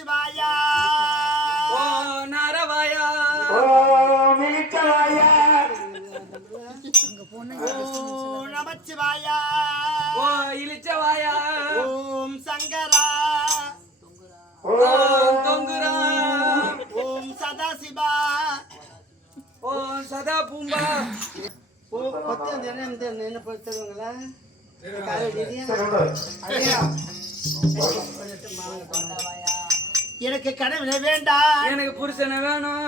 நமச்சிவாயா ஓ நாரவாயா ஓ மிலிச்சவாயா ஓ நமச்சிவாயா ஓ இலிச்சவாயா ஓம் சங்கரா ஓம் தொங்குரா ஓம் சதாசிவா ஓம் சதா பூம்பா ஓ பத்து என்ன படுத்துருவாங்களா எனக்கு கனவுல வேண்டாம் எனக்கு புருஷனை வேணும்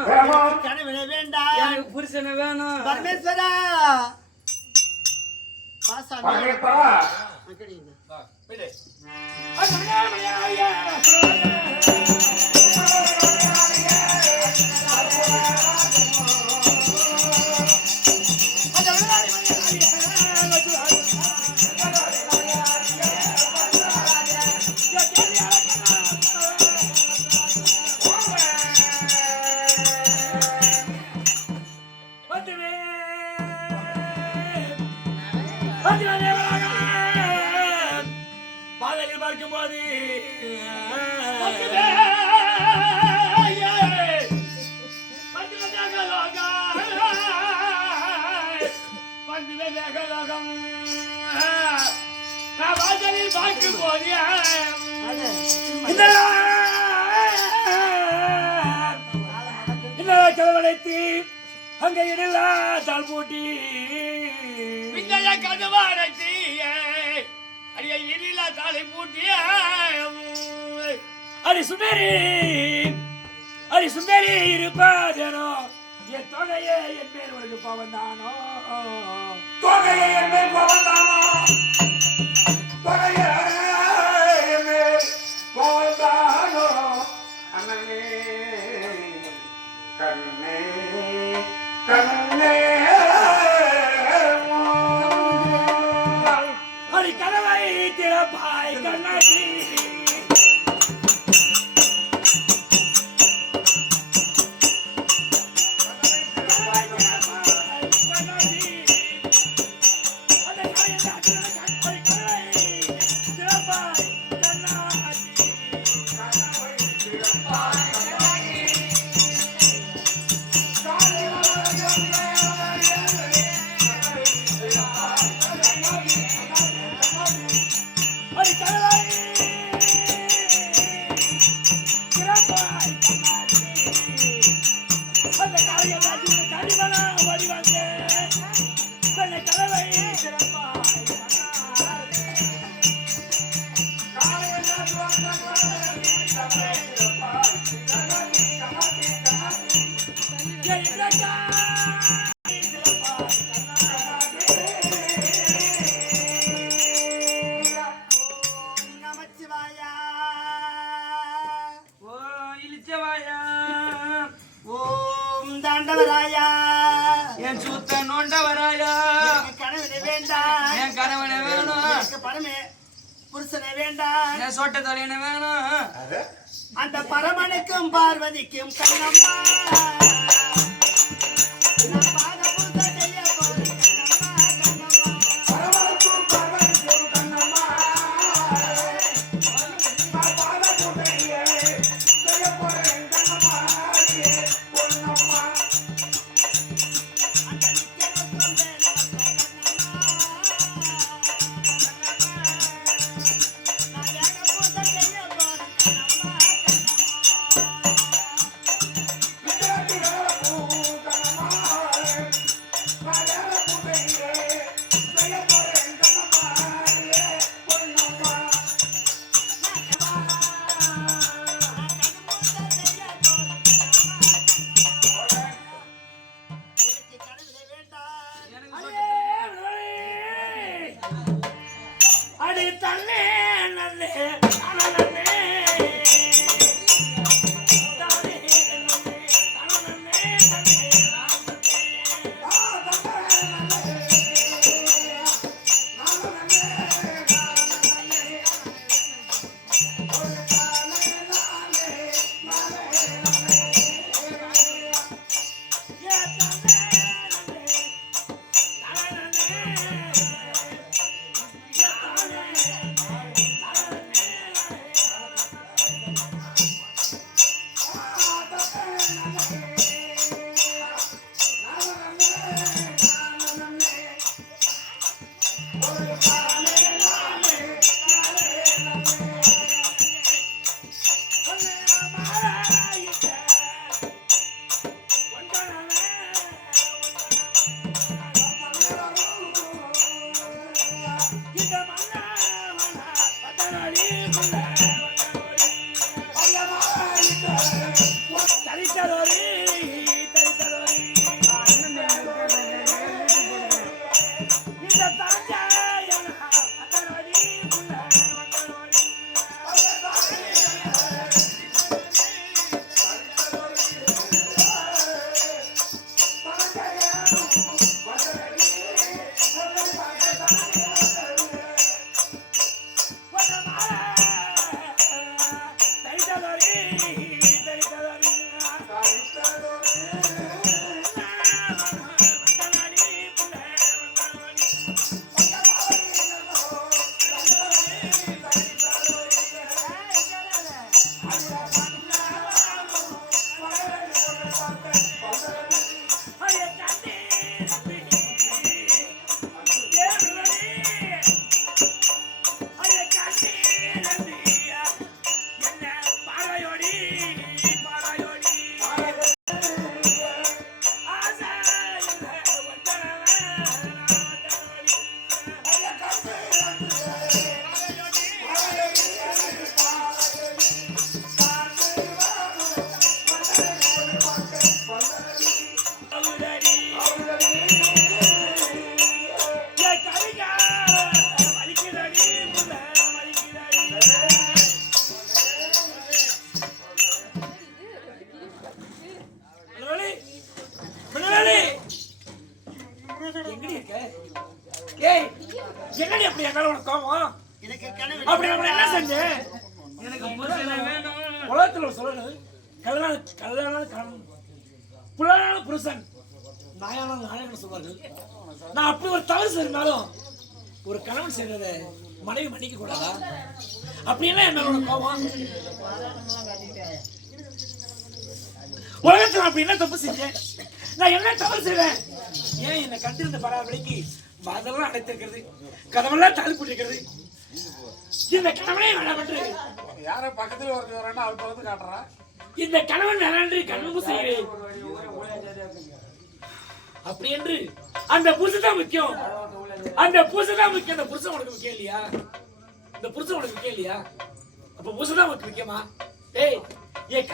கனவுல வேண்டாம் எனக்கு புருஷனை வேணும் பரமேஸ்வரா பாசாமி பாதையில் பார்க்கும் போது பார்க்கும் போது செலவழைத்து அங்க இடலா தால் போட்டி கதவாரத்தி அடிய இடிலா தாலை பூட்டி அடி சுந்தரி இருப்பாதனோ என் தொகையே என் பேர் உனக்கு பவந்தானோ தொகையே என் பேர் பவந்தானோ தொகையே என் பேர் பவந்தானோ அண்ணனே கண்ணே கண்ணே அடி கதவை திறப்பாய் கண்ணாடி ஓம் தாண்டவராயா என் சூத்த நோண்டவராயா கனவுல வேண்டாம் என் கணவனை வேணும் பரமே புருஷனை வேண்டாம் என் சொட்ட தலையனை வேணும் அந்த பரமனுக்கும் பார்வதிக்கும் கண்ணம்மா என்ன பாராயோடி பாராயோடி ஆசை இல்லை எங்கடி இருக்க? ஏய், என்னடி அப்படி என் மேல உனக்கு கோவம்? எனக்கு கனவு அப்படி நான் என்ன செஞ்சேன்? எனக்கு புருஷனை வேணும். உலகத்துல சொல்றது கல்யாணம் புலனான புருஷன் நாயானாலும் நாயகன் சொல்வார்கள். நான் அப்படி ஒரு தவறு செய்தாலும் ஒரு கணவன் செய்யறத மனைவி மன்னிக்க கூடாதா? அப்படின்னா என் மேல உனக்கு கோவம்? உலகத்துல அப்படி என்ன தப்பு செஞ்சேன்? நான் என்ன தவறு செய்வேன்? ஏன் என்னை கண்டிருந்த பராமரிக்கு வாதெல்லாம் அடைத்திருக்கிறது, கதவெல்லாம் தாழ்வு போட்டிருக்கிறது. இந்த கணவனே வேண்டாம் என்று யார பக்கத்துல வரேன்னா அவர் வந்து காட்டுறா. இந்த கணவன் வேண்டாம் கண்மும் செய்கிறேன். அப்படி என்று அந்த புருஷன் தான் முக்கியம். அந்த புருஷன் தான் முக்கியம். அந்த புருஷன் உனக்கு முக்கியம் இல்லையா? இந்த புருஷன் உனக்கு முக்கியம் இல்லையா? அப்ப புருஷன் தான் உனக்கு முக்கியமா? ஏய், என்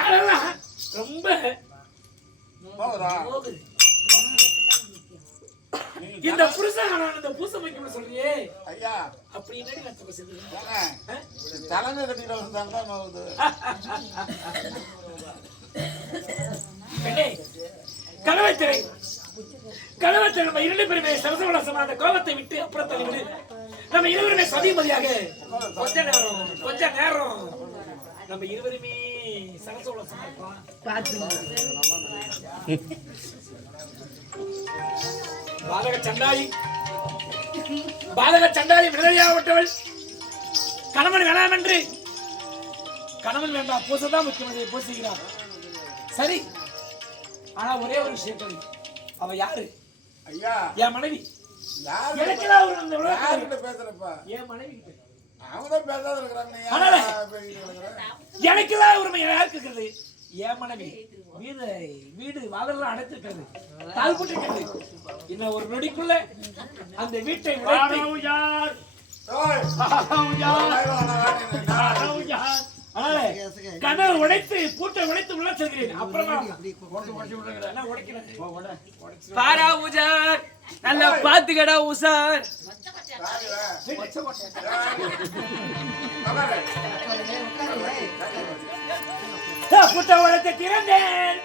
காலெல்லாம் ரொம்ப போகுது. இந்த புருஷன் இந்த பூசை முக்கியம் சொல்றியே ஐயா, அப்படி என்னடி நான் தப்பு செஞ்சேன்? தலைமை கட்டிட்டு வந்தாங்க போகுது. கலவத்திரை நம்ம இரண்டு பேருமே சரசவலாசமா அந்த கோபத்தை விட்டு அப்புறம் தள்ளிவிடு. நம்ம இருவருமே சதிமதியாக கொஞ்ச நேரம் நம்ம இருவருமே சரசவலாசமா இருக்கலாம். பாதக சண்டாளி விடுதலையாகப்பட்டவள் கணவன் வேணாம் என்று கணவன் வேண்டாம் பூசதான் முக்கியமதை பூசுகிறார். சரி, ஆனா ஒரே ஒரு விஷயம், அவ யாரு? ஐயா, என் மனைவி. பேசுறப்ப என் மனைவி அவங்கதான் பேசாத இருக்கிறாங்க. எனக்குலாம் உரிமை யாருக்கு இருக்கிறது? என் மனைவி. வீடு வாதெல்லாம் அடைத்திருக்கிறது, தாழ் போட்டிருக்கிறது. இன்னும் ஒரு நொடிக்குள்ள அந்த வீட்டை கதவை உடைத்து பூட்டை உடைத்து உள்ள செல்கிறேன். அப்புறமா பாரா உஜார், நல்லா பாத்துக்கடா உசார். பூட்டை உடைத்து திறந்தேன்.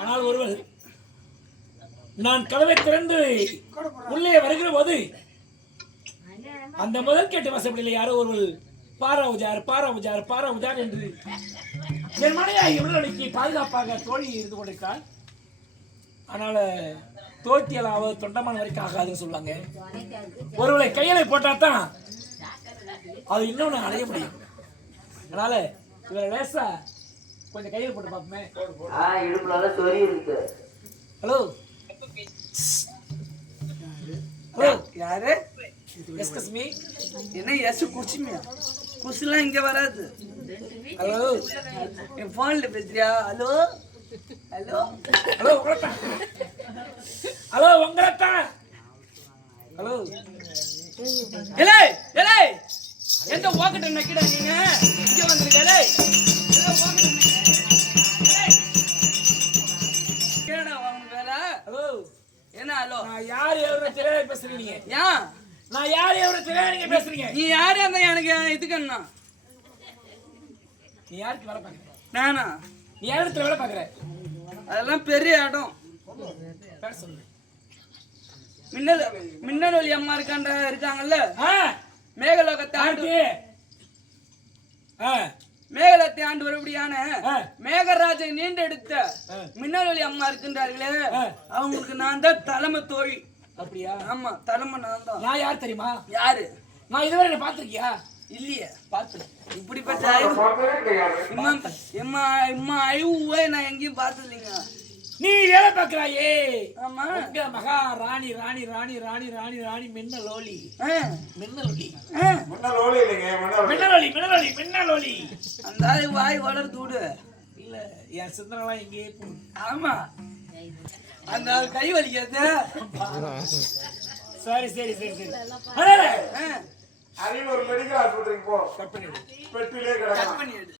ஆனால் ஒருவர் நான் கதவை திறந்து உள்ளே வருகிற போது அந்த முதல் கேட்டு வசப்படியில் யாரோ ஒருவர் பாரா உஜார் என்று என் மனையாய் உடனடிக்கு பாதுகாப்பாக தோழி இருந்து கொண்டிருக்காள். அதனால தோட்டியலாவது தொண்டமான வரைக்கும் ஆகாதுன்னு சொல்லுவாங்க. ஒருவரை கையில போட்டாதான் அது இன்னொன்னு அடைய முடியும். அதனால இவரை லேசா கொஞ்சம் கையில போட்டு பாப்போமே. இடுப்புல சொறி இருக்கு. ஹலோ ஹலோ, யாரு? எஸ்கஸ் மீ. என்ன எஸ் குச்சிமியா? குச்சிலாம் இங்க வராது. ஹலோ, என் போன்ல பேசுறியா? ஹலோ ஹலோ ஹலோ உங்களைத்தான். ஹலோ உங்களைத்தான். ஹலோ எலே எலே, எந்த ஓக்கட்ட நக்கிட நீங்க இங்க வந்திருக்க? எலே ஹலோ, என்ன? ஹலோ, நான் யார் எவ்வளவு தெரியாத பேசுறீங்க? ஏன் நான் யார் எவ்வளவு தெரியாது நீங்க பேசுறீங்க. நீ யாரு அந்த எனக்கு இதுக்கு என்ன நீ யாருக்கு வேலை பாக்குற? நானா? நீ யார் இடத்துல வேலை பாக்குற? அதெல்லாம் பெரிய இடம். பேர் சொல்லு. மின்னல் ஒளி அம்மா இருக்காங்கல்ல, ஆ மேகலோகத்தை ஆண்டு ஆ மேகலத்தை ஆண்டு வருபடியான ஆ. மேகராஜை நீண்டெடுத்த ஆ. மின்னல் ஒளி அம்மா இருக்கின்றார்களே, ஆ. அவங்களுக்கு நான் தான் தலைமை தோழி. அப்படியா? ஆமா, தலைமை நான் தான். நான் யார் தெரியுமா? யாரு? நான் இதுவரை என்ன பாத்திருக்கியா? இல்லையே. பார்த்து. இப்படிப்பட்ட இம்மா அழிவுவே நான் எங்கேயும் பார்த்ததில்லைங்க. நீ வேலை பார்க்கிறாயே. ஆமா. உங்க மகா ராணி ராணி ராணி ராணி ராணி ராணி மின்னலோலி. மின்னலோலி. முன்னலோலி இல்லைங்க, மின்னலோலி மின்னலோலி மின்னலோலி. அந்த ஆளு வாய் வளர்த்து விடு. இல்ல என் சிந்தனைலாம் எங்கேயே போகுது. ஆமா, அந்த ஆள் கை வலிக்காது. சரி சரி சரி சரி. அடடே. அருகில் ஒரு மெடிக்கல் ஆஸ்பத்திரிக்கு போ, கட் பண்ணிடு. பெட்டிலே கிடக்கலாம். பண்ணிடு.